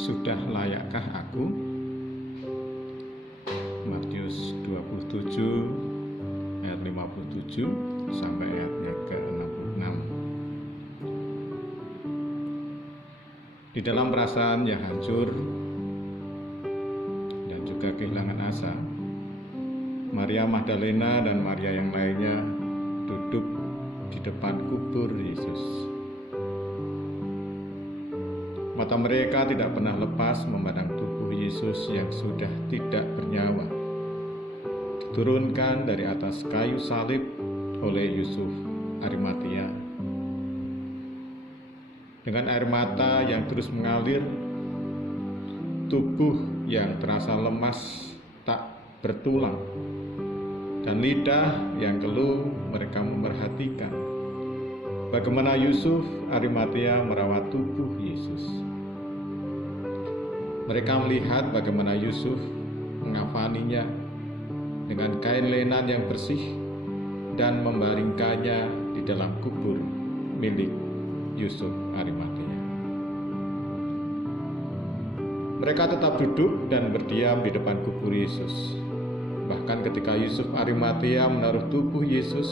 Sudah layakkah aku? Matius 27 ayat 57 sampai ayatnya ke-66. Di dalam perasaan yang hancur dan juga kehilangan asa, Maria Magdalena dan Maria yang lainnya duduk di depan kubur Yesus. Mata mereka tidak pernah lepas memandang tubuh Yesus yang sudah tidak bernyawa, diturunkan dari atas kayu salib oleh Yusuf Arimatea. Dengan air mata yang terus mengalir, tubuh yang terasa lemas tak bertulang, dan lidah yang keluh, mereka memerhatikan bagaimana Yusuf Arimatea merawat tubuh Yesus. Mereka melihat bagaimana Yusuf mengafaninya dengan kain lenan yang bersih dan membaringkannya di dalam kubur milik Yusuf Arimatea. Mereka tetap duduk dan berdiam di depan kubur Yesus. Bahkan ketika Yusuf Arimatea menaruh tubuh Yesus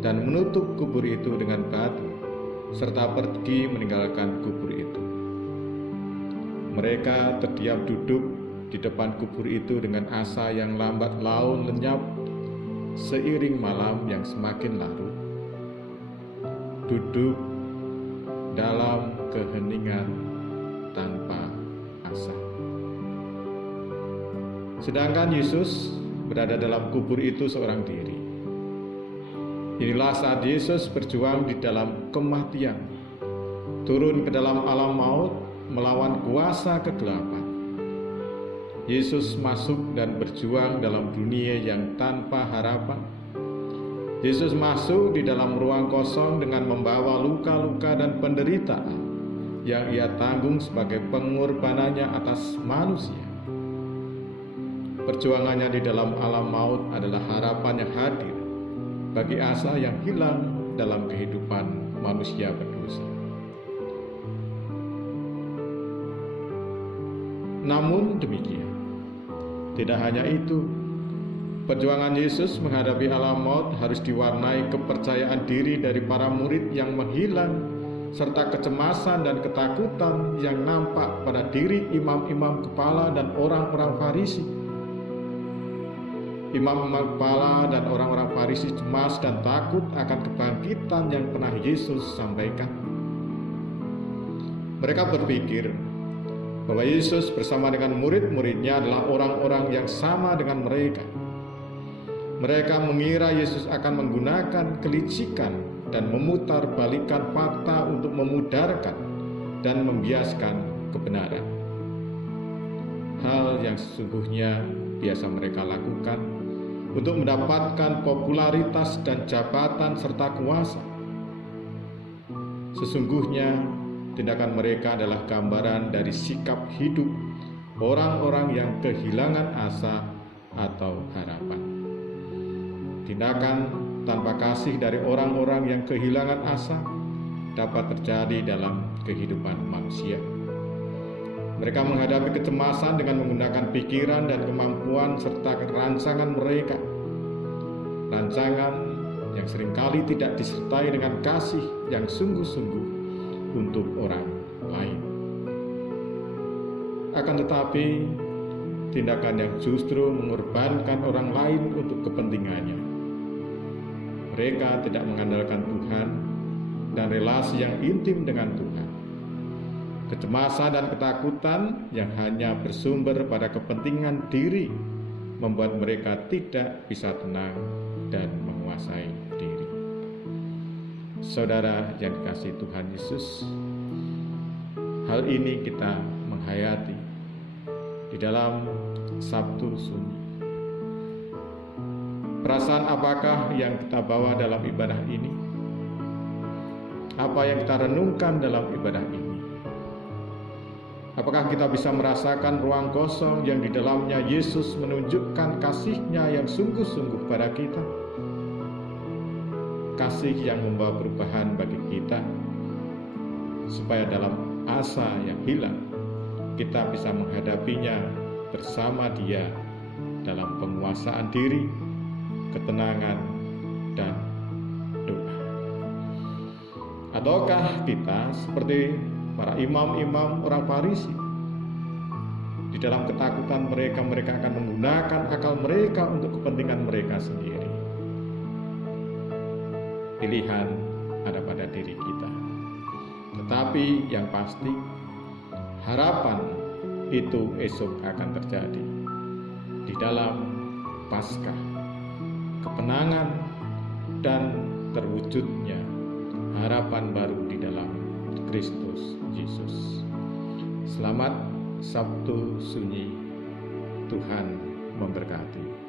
dan menutup kubur itu dengan batu, serta pergi meninggalkan kubur itu. Mereka terdiam duduk di depan kubur itu dengan asa yang lambat laun lenyap seiring malam yang semakin larut. Duduk dalam keheningan tanpa asa. Sedangkan Yesus berada dalam kubur itu seorang diri. Inilah saat Yesus berjuang di dalam kematian, turun ke dalam alam maut, melawan kuasa kegelapan. Yesus masuk dan berjuang dalam dunia yang tanpa harapan. Yesus masuk di dalam ruang kosong dengan membawa luka-luka dan penderitaan yang ia tanggung sebagai pengorbanannya atas manusia. Perjuangannya di dalam alam maut adalah harapan yang hadir bagi asa yang hilang dalam kehidupan manusia berdosa. Namun demikian, tidak hanya itu, perjuangan Yesus menghadapi alam maut harus diwarnai kepercayaan diri dari para murid yang menghilang, serta kecemasan dan ketakutan yang nampak pada diri imam-imam kepala dan orang-orang Farisi. Imam-imam kepala dan orang-orang Farisi cemas dan takut akan kebangkitan yang pernah Yesus sampaikan. Mereka berpikir bahwa Yesus bersama dengan murid-muridnya adalah orang-orang yang sama dengan mereka. Mereka mengira Yesus akan menggunakan kelicikan dan memutarbalikkan fakta untuk memudarkan dan membiaskan kebenaran. Hal yang sesungguhnya biasa mereka lakukan untuk mendapatkan popularitas dan jabatan serta kuasa. Sesungguhnya tindakan mereka adalah gambaran dari sikap hidup orang-orang yang kehilangan asa atau harapan. Tindakan tanpa kasih dari orang-orang yang kehilangan asa dapat terjadi dalam kehidupan manusia. Mereka menghadapi kecemasan dengan menggunakan pikiran dan kemampuan serta rancangan mereka. Rancangan yang seringkali tidak disertai dengan kasih yang sungguh-sungguh untuk orang lain. Akan tetapi, tindakan yang justru mengorbankan orang lain untuk kepentingannya. Mereka tidak mengandalkan Tuhan dan relasi yang intim dengan Tuhan. Kecemasan dan ketakutan yang hanya bersumber pada kepentingan diri membuat mereka tidak bisa tenang dan menguasai diri. Saudara yang dikasihi Tuhan Yesus, hal ini kita menghayati di dalam Sabtu Sunyi. Perasaan apakah yang kita bawa dalam ibadah ini? Apa yang kita renungkan dalam ibadah ini? Apakah kita bisa merasakan ruang kosong yang di dalamnya Yesus menunjukkan kasih-Nya yang sungguh-sungguh pada kita? Kasih yang membawa perubahan bagi kita, supaya dalam asa yang hilang kita bisa menghadapinya bersama Dia dalam penguasaan diri, ketenangan, dan doa. Ataukah kita seperti para imam-imam orang Farisi, di dalam ketakutan mereka akan menggunakan akal mereka untuk kepentingan mereka sendiri? Pilihan ada pada diri kita. Tetapi yang pasti, harapan itu esok akan terjadi di dalam Paskah, kemenangan dan terwujudnya harapan baru di dalam Kristus Yesus. Selamat Sabtu Sunyi, Tuhan memberkati.